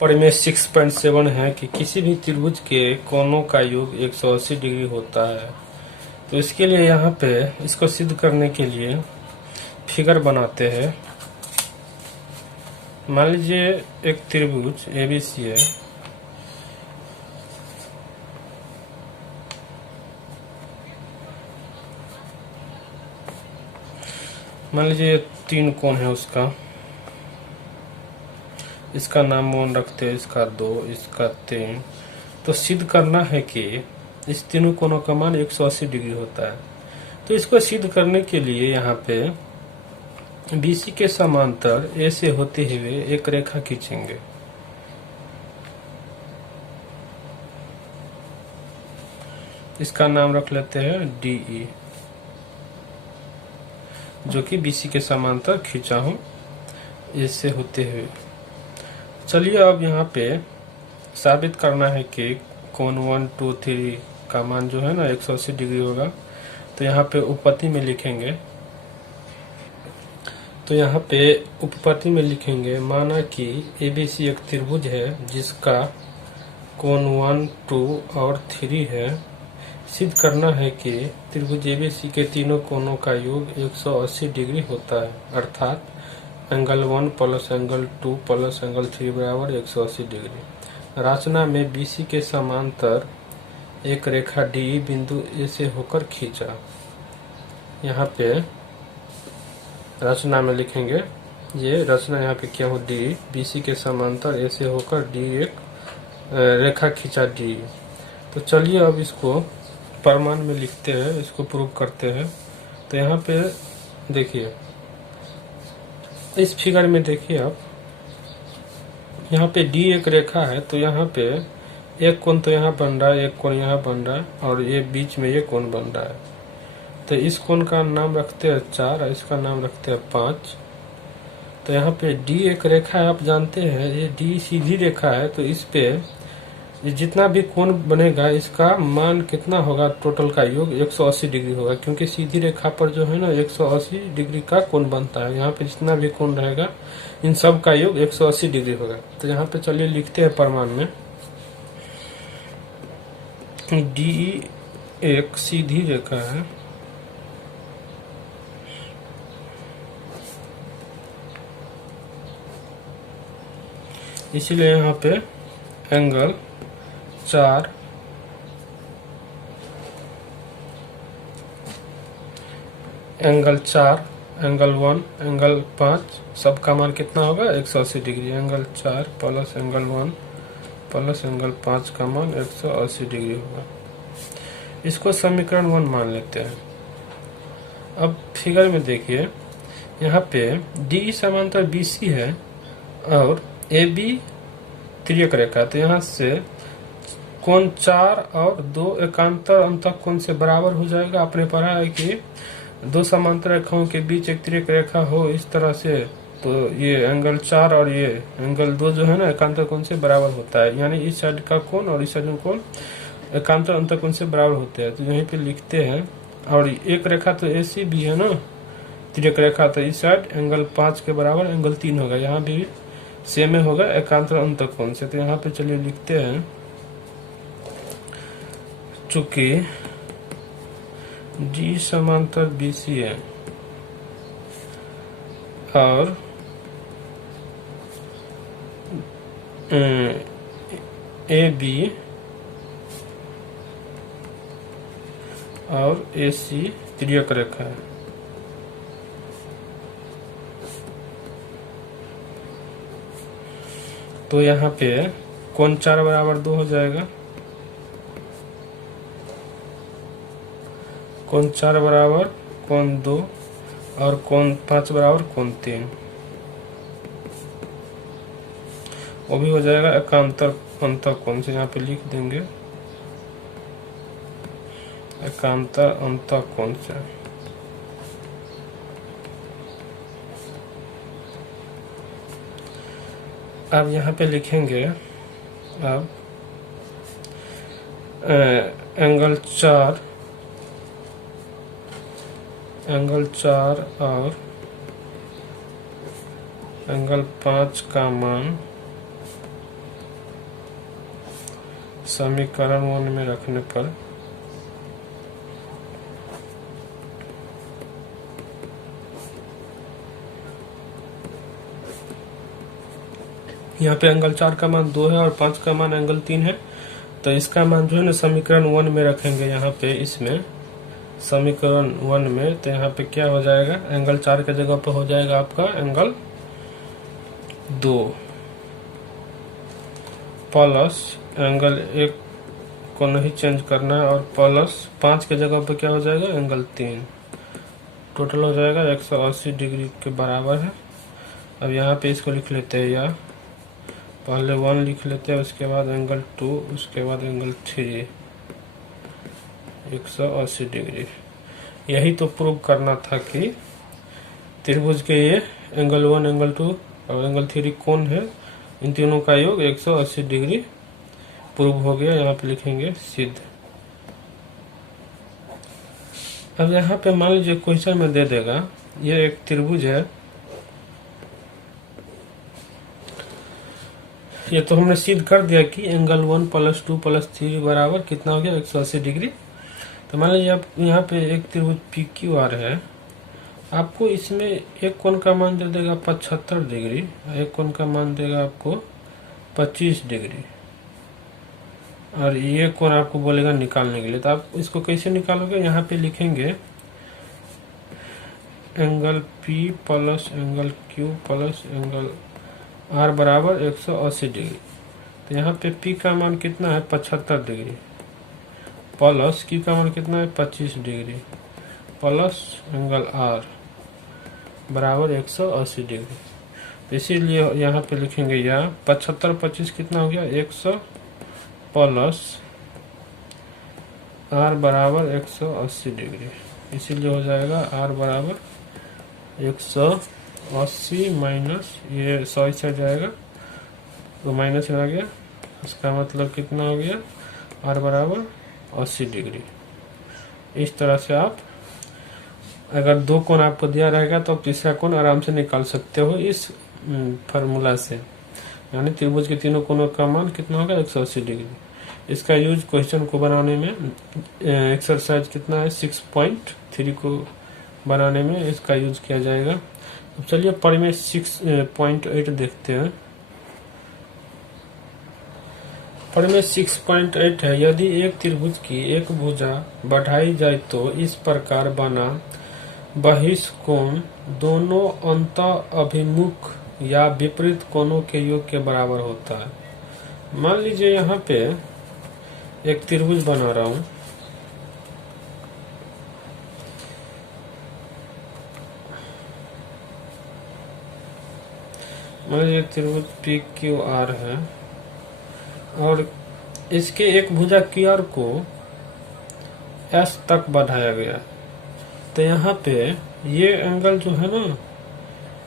परिमेय 6.7 है कि किसी भी त्रिभुज के कोणों का योग 180 डिग्री होता है। तो इसके लिए यहाँ पे इसको सिद्ध करने के लिए फिगर बनाते हैं। मान लीजिए एक त्रिभुज एबीसी है। मान लीजिए 3 कोण है उसका, इसका नाम 1 रखते हैं, इसका 2, इसका 3। तो सिद्ध करना है कि इस तीनों कोणों का मान 180 डिग्री होता है। तो इसको सिद्ध करने के लिए यहाँ पे बीसी के समांतर ए से होते हुए एक रेखा खींचेंगे। इसका नाम रख लेते हैं डीई, जो कि बीसी के समांतर खींचा हूं ए से होते हुए। चलिए अब यहाँ पे साबित करना है कि कोण 1, 2, 3 का मान जो है ना 180 डिग्री होगा। तो यहाँ पे उपपत्ति में लिखेंगे। तो यहाँ पे उपपत्ति में लिखेंगे, माना कि एबीसी एक त्रिभुज है जिसका कोण 1, 2 और 3 है। सिद्ध करना है कि त्रिभुज एबीसी के तीनों कोणों का योग 180 डिग्री होता है, अर्थात angle 1 plus angle 2 plus angle 3 बराबर 180 डिग्री। रचना में बीसी के समांतर एक रेखा डी बिंदु ए से होकर खींचा। यहाँ पे रचना में लिखेंगे, ये रचना यहाँ पे क्या हो, डी बीसी के समांतर ए से होकर डी एक रेखा खींचा डी। तो चलिए अब इसको प्रमाण में लिखते हैं, इसको प्रूव करते हैं। तो यहाँ पे देखिए, इस फिगर में देखिए आप, यहाँ पे डी एक रेखा है। तो यहाँ पे एक कोण तो यहाँ बन रहा है, एक कोण यहाँ बन रहा है, और ये बीच में ये कोण बन रहा है। तो इस कोण का नाम रखते हैं 4 और इसका नाम रखते हैं 5। तो यहाँ पे डी एक रेखा है, आप जानते हैं ये डी सीधी रेखा है। तो इस पे जितना भी कोण बनेगा इसका मान कितना होगा, टोटल का योग 180 डिग्री होगा, क्योंकि सीधी रेखा पर जो है ना 180 डिग्री का कोण बनता है। यहाँ पे जितना भी कोण रहेगा इन सब का योग 180 डिग्री होगा। तो यहाँ पे चलिए लिखते हैं प्रमाण में, डी एक सीधी रेखा है इसीलिए यहाँ पे एंगल 4 एंगल 4 एंगल 1 एंगल 5 सबका मान कितना होगा 180 degree. Angle 4 plus angle 1 plus angle 5 का मान 180 डिग्री होगा। इसको समीकरण 1 मान लेते हैं। अब फिगर में देखिए, यहाँ पे डी समांतर बीसी है और ए बी तिर्यक रेखा। तो यहाँ से कोण 4 और 2 एकांतर अंतः कोण से बराबर हो जाएगा। आपने पढ़ा है कि दो समांतर रेखाओं के बीच एक तिर्यक रेखा हो इस तरह से, तो ये एंगल 4 और ये एंगल 2 जो है ना एकांतर कोण से बराबर होता है, यानी इस साइड का कोण और इस साइड का कोण एकांतर अंतर कोण से बराबर होते हैं। तो यहीं पे लिखते हैं। और एक रेखा तो ऐसी भी है ना तिर्यक रेखा, तो इस साइड एंगल 5 के बराबर एंगल 3 होगा, यहाँ भी सेम होगा एकांतर अंतर कोण से। तो यहाँ पे चलिए लिखते हैं, चूंकि डी समांतर बीसी है और ए बी और ए सी तिर्यक रेखा है, तो यहाँ पे कोण 4 बराबर 2 हो जाएगा, कोण 4 बराबर कोण 2 और कोण 5 बराबर कोण 3, वो भी हो जाएगा एकांतर अंतर कोण से। यहाँ पे लिख देंगे एकांतर अंतर कोण से। अब यहाँ पे लिखेंगे, अब एंगल 4 और एंगल 5 का मान समीकरण 1 में रखने पर यहाँ पे एंगल 4 का मान 2 है और 5 का मान एंगल 3 है, तो इसका मान जो है ना समीकरण 1 में रखेंगे। यहाँ पे इसमें समीकरण 1 में तो यहाँ पे क्या हो जाएगा, एंगल 4 के जगह पे हो जाएगा आपका एंगल 2 प्लस एंगल 1 को नहीं चेंज करना है और प्लस 5 के जगह पे क्या हो जाएगा एंगल 3। टोटल हो जाएगा 180 डिग्री के बराबर है। अब यहाँ पे इसको लिख लेते हैं, या पहले 1 लिख लेते हैं, उसके बाद एंगल 2, उसके बाद एंगल 3, 180 डिग्री। यही तो प्रूव करना था कि त्रिभुज के ये एंगल 1, एंगल 2 और एंगल 3 कौन है, इन तीनों का योग 180 डिग्री प्रूव हो गया। यहाँ पे लिखेंगे सिद्ध। अब यहाँ पे मान लीजिए क्वेश्चन में दे देगा ये एक त्रिभुज है, ये तो हमने सिद्ध कर दिया कि एंगल 1 प्लस 2 प्लस 3 बराबर कितना हो गया 180 डिग्री। तो मान लीजिए आप यहाँ पे एक त्रिभुज पी क्यू आर है, आपको इसमें एक कोण का मान दे देगा 75 डिग्री, एक कोण का मान देगा आपको 25 डिग्री, और ये कोण आपको बोलेगा निकालने के लिए। तो आप इसको कैसे निकालोगे, यहाँ पे लिखेंगे angle P plus angle Q plus angle R बराबर 180 डिग्री। तो यहाँ पे पी का मान कितना है 75 डिग्री, प्लस क्यू का मान कितना है 25 डिग्री, प्लस एंगल आर बराबर 180 डिग्री। तो इसीलिए यहाँ पे लिखेंगे या 75 25 कितना हो गया 100 प्लस आर बराबर 180 डिग्री, इसीलिए हो जाएगा आर बराबर 180 माइनस ये 100 से जाएगा तो माइनस आ गया, इसका मतलब कितना हो गया आर बराबर 80 डिग्री। इस तरह से आप अगर दो कोण आपको दिया रहेगा तो आप तीसरा कोण आराम से निकाल सकते हो इस फार्मूला से, यानी त्रिभुज के तीनों कोणों का मान कितना होगा 180 डिग्री। इसका यूज क्वेश्चन को बनाने में एक्सरसाइज कितना है 6.3 को बनाने में इसका यूज किया जाएगा। अब चलिए परिमेय 6.8 देखते हैं। परिमेय 6.8 है, यदि एक त्रिभुज की एक भुजा बढ़ाई जाए तो इस प्रकार बना बहिष्कोण दोनों अंत अभिमुख या विपरीत कोणों के योग के बराबर होता है। मान लीजिए यहाँ पे एक त्रिभुज बना रहा हूं, मान लीजिए त्रिभुज पी क्यू आर है और इसके एक भुजा क्यू आर को एस तक बढ़ाया गया। तो यहाँ पे ये एंगल जो है ना,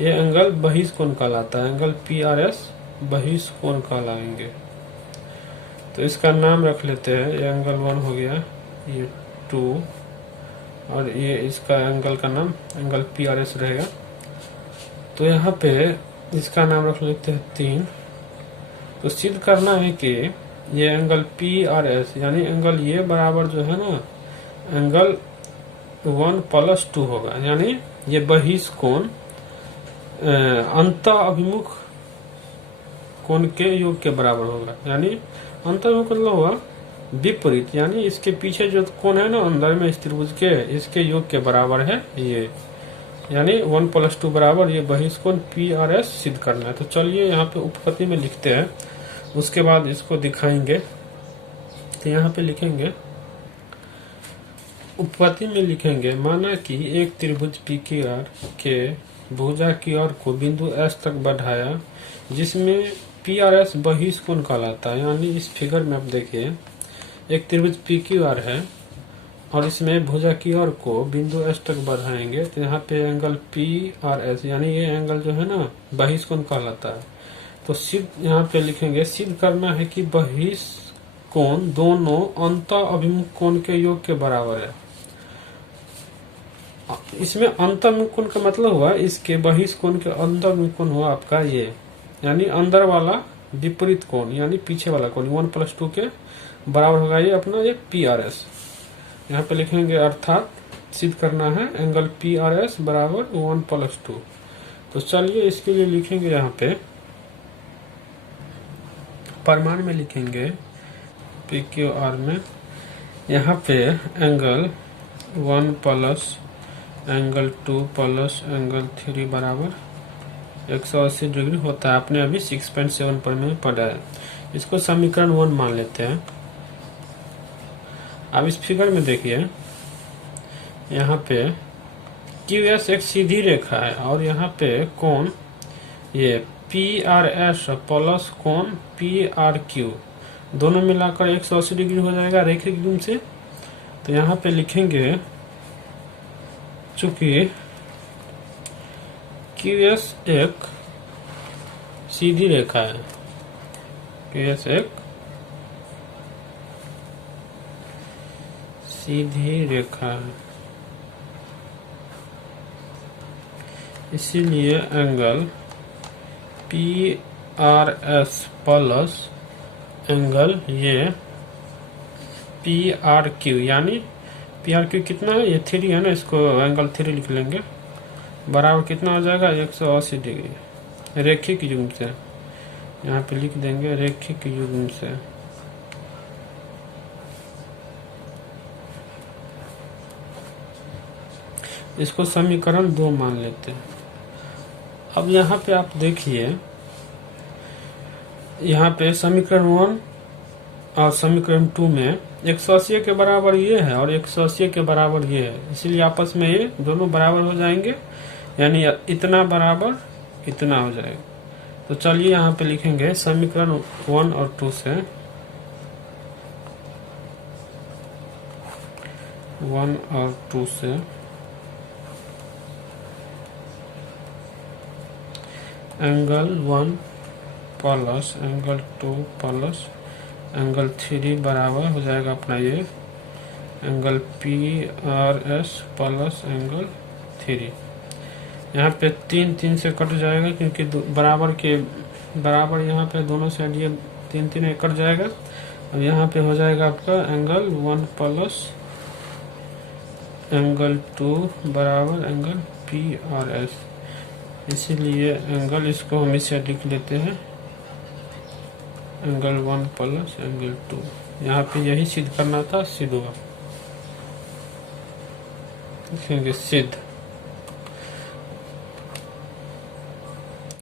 ये एंगल बहिष्कोण कहलाता है, एंगल पी आर एस बहिष्कोण कहलाएंगे। तो इसका नाम रख लेते हैं, ये एंगल 1 हो गया, ये 2 और ये इसका एंगल का नाम एंगल पी आर एस रहेगा। तो यहाँ पे इसका नाम रख लेते हैं 3। तो सिद्ध करना है कि ये एंगल पी आर एस यानी एंगल ये बराबर जो है ना एंगल 1 प्लस 2 होगा, यानी ये बहिष्कोण अंत अभिमुख कोण के योग के बराबर होगा। यानी अंत अभिमुख मतलब हुआ विपरीत, यानी इसके पीछे जो कोण है ना अंदर में इस त्रिभुज के, इसके योग के बराबर है ये, यानी 1 प्लस 2 बराबर ये बहिष्कोण पी आर एस सिद्ध करना है। तो चलिए यहाँ पे उपपत्ति में लिखते हैं, उसके बाद इसको दिखाएंगे। तो यहाँ पे लिखेंगे उपपत्ति में लिखेंगे, माना कि एक त्रिभुज पी क्यू आर के भुजा की ओर को बिंदु एस तक बढ़ाया, जिसमें पी आर एस बहिष्कोण कहलाता है। यानी इस फिगर में आप देखिए एक त्रिभुज पी क्यू आर है और इसमें भुजा की ओर को बिंदु एस तक बढ़ाएंगे, तो यहाँ पे एंगल पी आर एस यानी ये एंगल जो है ना बहिष्कोण कहलाता है। तो सिद्ध यहाँ पे लिखेंगे, सिद्ध करना है कि बहिष्कोण दोनों अंत अभिमुख कोण के योग के बराबर है। इसमें अंत अभिमुख कोण का मतलब हुआ इसके बहिष्कोण के अंदर कोण हुआ आपका ये, यानी अंदर वाला विपरीत कोण यानी पीछे वाला कोण 1+2 के बराबर होगा ये अपना ये PRS। यहाँ पे लिखेंगे अर्थात सिद्ध करना है एंगल PRS बराबर 1+2। तो चलिए इसके लिए लिखेंगे यहाँ पे परिमाण में लिखेंगे PQR में, यहाँ पे angle 1 plus angle 2 plus angle 3 बराबर 180 डिग्री होता है। आपने अभी 6.7 पर में पढ़ा है। इसको समीकरण 1 मान लेते हैं। अब इस फिगर में देखिए यहाँ पे QS एक सीधी रेखा है और यहाँ पे कोण ये PRS प्लस कोण PRQ दोनों मिलाकर 180 डिग्री हो जाएगा रैखिक रूप से। तो यहाँ पे लिखेंगे चूंकि QS एक सीधी रेखा है, QS एक सीधी रेखा है, इसीलिए एंगल PRS प्लस एंगल ये PRQ यानी PRQ कितना है ये 3 है ना, इसको एंगल 3 लिख लेंगे बराबर कितना हो जाएगा 180 डिग्री रैखिक युग्म से। यहाँ पे लिख देंगे रैखिक युग्म से। इसको समीकरण 2 मान लेते हैं। अब यहाँ पे आप देखिए यहाँ पे समीकरण 1 और समीकरण 2 में 180 के बराबर ये है और 180 के बराबर ये है, इसीलिए आपस में ये दोनों बराबर हो जाएंगे यानी इतना बराबर इतना हो जाएगा। तो चलिए यहाँ पे लिखेंगे समीकरण 1 और 2 से 1 और 2 से angle 1 plus angle 2 plus angle 3 बराबर हो जाएगा अपना ये एंगल PRS प्लस एंगल 3। यहाँ पे 3 से कट जाएगा क्योंकि बराबर के बराबर यहाँ पे दोनों साइड ये 3 कट जाएगा। अब यहाँ पे हो जाएगा आपका एंगल 1 प्लस एंगल 2 बराबर एंगल PRS। इसीलिए एंगल इसको हम इसे लिख लेते हैं एंगल 1 प्लस एंगल 2। यहाँ पे यही सिद्ध करना था, सिद्ध हुआ। लिखेंगे सिद्ध।